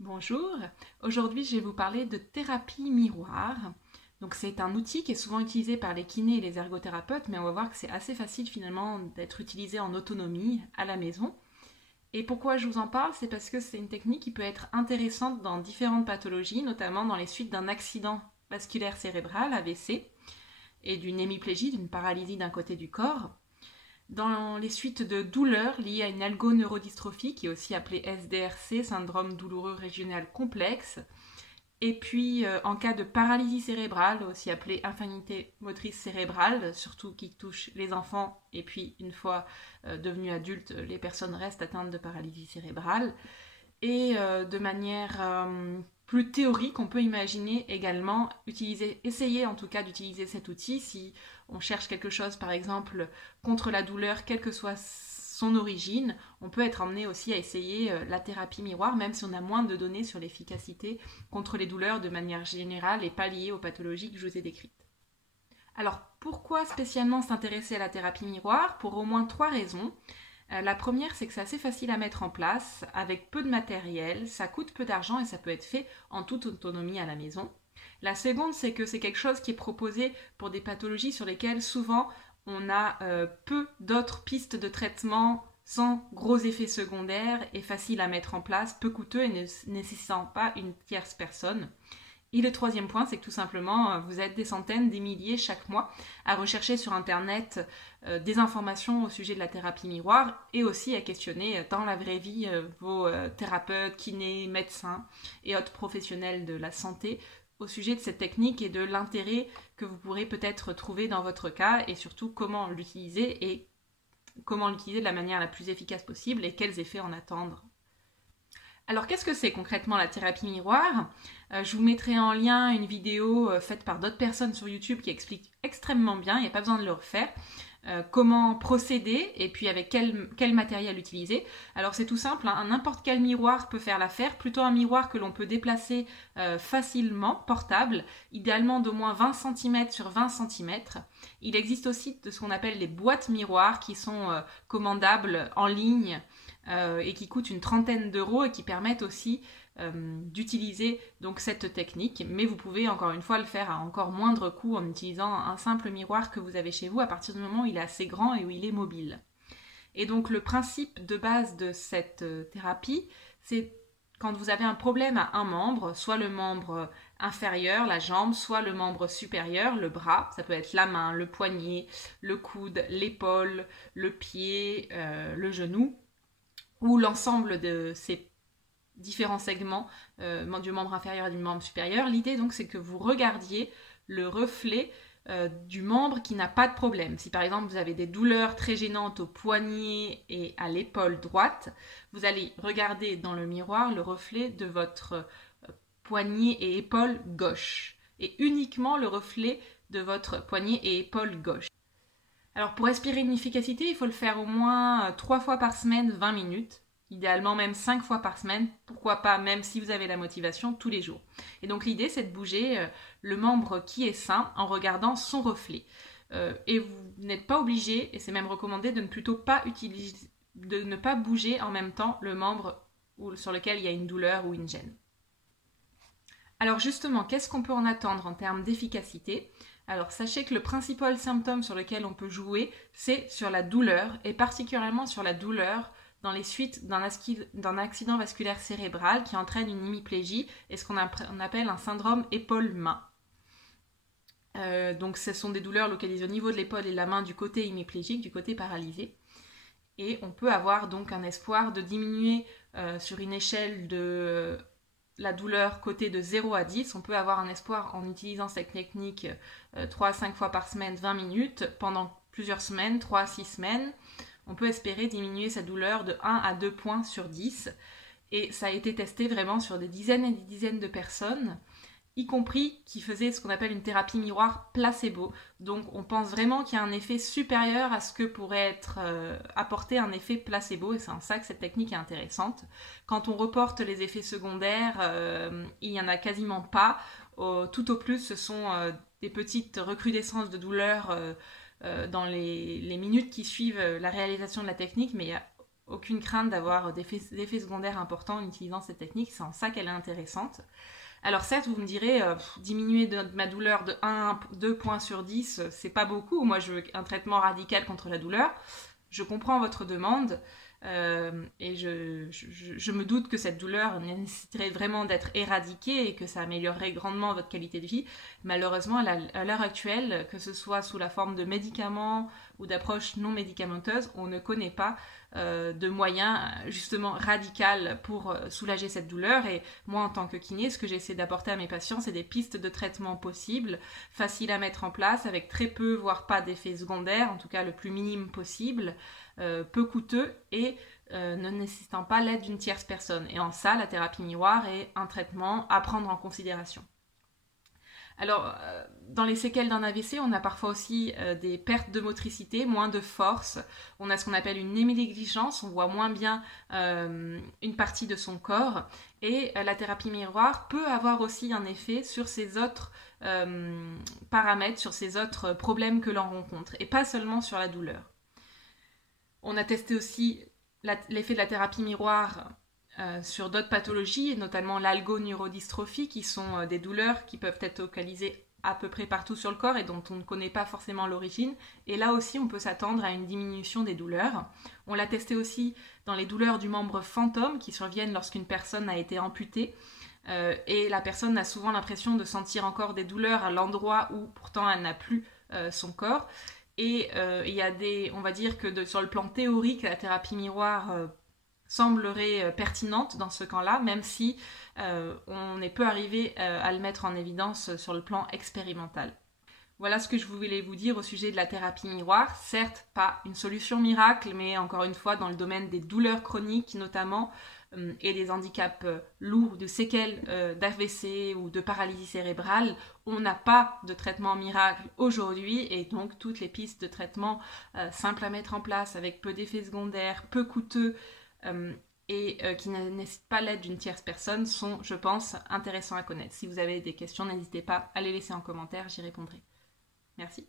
Bonjour, aujourd'hui je vais vous parler de thérapie miroir. Donc c'est un outil qui est souvent utilisé par les kinés et les ergothérapeutes, mais on va voir que c'est assez facile finalement d'être utilisé en autonomie à la maison. Et pourquoi je vous en parle? C'est parce que c'est une technique qui peut être intéressante dans différentes pathologies, notamment dans les suites d'un accident vasculaire cérébral, AVC, et d'une hémiplégie, d'une paralysie d'un côté du corps. Dans les suites de douleurs liées à une algoneurodystrophie, qui est aussi appelée SDRC, syndrome douloureux régional complexe, et puis en cas de paralysie cérébrale, aussi appelée infanité motrice cérébrale, surtout qui touche les enfants, et puis une fois devenus adultes, les personnes restent atteintes de paralysie cérébrale. Et de manière plus théorique, on peut imaginer également essayer en tout cas d'utiliser cet outil si on cherche quelque chose par exemple contre la douleur, quelle que soit son origine. On peut être emmené aussi à essayer la thérapie miroir, même si on a moins de données sur l'efficacité contre les douleurs de manière générale et pas liées aux pathologies que je vous ai décrites. Alors pourquoi spécialement s'intéresser à la thérapie miroir? Pour au moins 3 raisons. La première, c'est que c'est assez facile à mettre en place, avec peu de matériel, ça coûte peu d'argent et ça peut être fait en toute autonomie à la maison. La seconde, c'est que c'est quelque chose qui est proposé pour des pathologies sur lesquelles souvent on a peu d'autres pistes de traitement sans gros effets secondaires et facile à mettre en place, peu coûteux et ne nécessitant pas une tierce personne. Et le troisième point, c'est que tout simplement, vous êtes des centaines, des milliers chaque mois à rechercher sur Internet des informations au sujet de la thérapie miroir et aussi à questionner dans la vraie vie vos thérapeutes, kinés, médecins et autres professionnels de la santé au sujet de cette technique et de l'intérêt que vous pourrez peut-être trouver dans votre cas et surtout comment l'utiliser de la manière la plus efficace possible et quels effets en attendre. Alors qu'est-ce que c'est concrètement la thérapie miroir? Je vous mettrai en lien une vidéo faite par d'autres personnes sur YouTube qui explique extrêmement bien, il n'y a pas besoin de le refaire, comment procéder et puis avec quel matériel utiliser. Alors c'est tout simple, hein, n'importe quel miroir peut faire l'affaire, plutôt un miroir que l'on peut déplacer facilement, portable, idéalement d'au moins 20 cm sur 20 cm. Il existe aussi de ce qu'on appelle les boîtes miroirs qui sont commandables en ligne et qui coûtent une trentaine d'euros et qui permettent aussi d'utiliser donc cette technique, mais vous pouvez encore une fois le faire à encore moindre coût en utilisant un simple miroir que vous avez chez vous à partir du moment où il est assez grand et où il est mobile. Et donc le principe de base de cette thérapie, c'est quand vous avez un problème à un membre, soit le membre inférieur, la jambe, soit le membre supérieur, le bras, ça peut être la main, le poignet, le coude, l'épaule, le pied, le genou, ou l'ensemble de ces différents segments du membre inférieur et du membre supérieur. L'idée donc c'est que vous regardiez le reflet du membre qui n'a pas de problème. Si par exemple vous avez des douleurs très gênantes au poignet et à l'épaule droite, vous allez regarder dans le miroir le reflet de votre poignet et épaule gauche et uniquement le reflet de votre poignet et épaule gauche. Alors pour aspirer une efficacité, il faut le faire au moins 3 fois par semaine, 20 minutes. Idéalement même 5 fois par semaine, pourquoi pas même si vous avez la motivation tous les jours. Et donc l'idée c'est de bouger le membre qui est sain en regardant son reflet. Et vous n'êtes pas obligé, et c'est même recommandé de ne pas bouger en même temps le membre sur lequel il y a une douleur ou une gêne. Alors justement, qu'est-ce qu'on peut en attendre en termes d'efficacité? Alors sachez que le principal symptôme sur lequel on peut jouer, c'est sur la douleur, et particulièrement sur la douleur dans les suites d'un accident vasculaire cérébral qui entraîne une hémiplégie et ce qu'on appelle un syndrome épaule-main. Donc ce sont des douleurs localisées au niveau de l'épaule et de la main du côté hémiplégique, du côté paralysé. Et on peut avoir donc un espoir de diminuer sur une échelle de la douleur côté de 0 à 10, on peut avoir un espoir en utilisant cette technique 3 à 5 fois par semaine, 20 minutes, pendant plusieurs semaines, 3 à 6 semaines. On peut espérer diminuer sa douleur de 1 à 2 points sur 10. Et ça a été testé vraiment sur des dizaines et des dizaines de personnes, y compris qui faisaient ce qu'on appelle une thérapie miroir placebo. Donc on pense vraiment qu'il y a un effet supérieur à ce que pourrait être apporté un effet placebo, et c'est en ça que cette technique est intéressante. Quand on reporte les effets secondaires, il n'y en a quasiment pas. Tout au plus, ce sont des petites recrudescences de douleur dans les minutes qui suivent la réalisation de la technique, mais il n'y a aucune crainte d'avoir des effets secondaires importants en utilisant cette technique, c'est en ça qu'elle est intéressante. Alors certes, vous me direz, diminuer ma douleur de 2 points sur 10, c'est pas beaucoup, moi je veux un traitement radical contre la douleur. Je comprends votre demande, et je me doute que cette douleur nécessiterait vraiment d'être éradiquée et que ça améliorerait grandement votre qualité de vie. Malheureusement, à l'heure actuelle, que ce soit sous la forme de médicaments ou d'approches non médicamenteuses, on ne connaît pas de moyens justement radical pour soulager cette douleur. Et moi, en tant que kiné, ce que j'essaie d'apporter à mes patients, c'est des pistes de traitement possibles, faciles à mettre en place, avec très peu, voire pas d'effets secondaires, en tout cas le plus minime possible, peu coûteux et ne nécessitant pas l'aide d'une tierce personne. Et en ça, la thérapie miroir est un traitement à prendre en considération. Alors, dans les séquelles d'un AVC, on a parfois aussi des pertes de motricité, moins de force. On a ce qu'on appelle une hémidégligence, on voit moins bien une partie de son corps. Et la thérapie miroir peut avoir aussi un effet sur ces autres paramètres, sur ces autres problèmes que l'on rencontre, et pas seulement sur la douleur. On a testé aussi l'effet de la thérapie miroir sur d'autres pathologies, notamment l'algoneurodystrophie, qui sont des douleurs qui peuvent être localisées à peu près partout sur le corps et dont on ne connaît pas forcément l'origine. Et là aussi, on peut s'attendre à une diminution des douleurs. On l'a testé aussi dans les douleurs du membre fantôme qui surviennent lorsqu'une personne a été amputée. Et la personne a souvent l'impression de sentir encore des douleurs à l'endroit où pourtant elle n'a plus son corps. Et il y a on va dire que sur le plan théorique, la thérapie miroir semblerait pertinente dans ce camp-là, même si on est peu arrivé à le mettre en évidence sur le plan expérimental. Voilà ce que je voulais vous dire au sujet de la thérapie miroir. Certes, pas une solution miracle, mais encore une fois, dans le domaine des douleurs chroniques notamment, et des handicaps lourds, de séquelles d'AVC ou de paralysie cérébrale, on n'a pas de traitement miracle aujourd'hui, et donc toutes les pistes de traitement simples à mettre en place, avec peu d'effets secondaires, peu coûteux, et qui ne nécessitent pas l'aide d'une tierce personne, sont, je pense, intéressants à connaître. Si vous avez des questions, n'hésitez pas à les laisser en commentaire, j'y répondrai. Merci.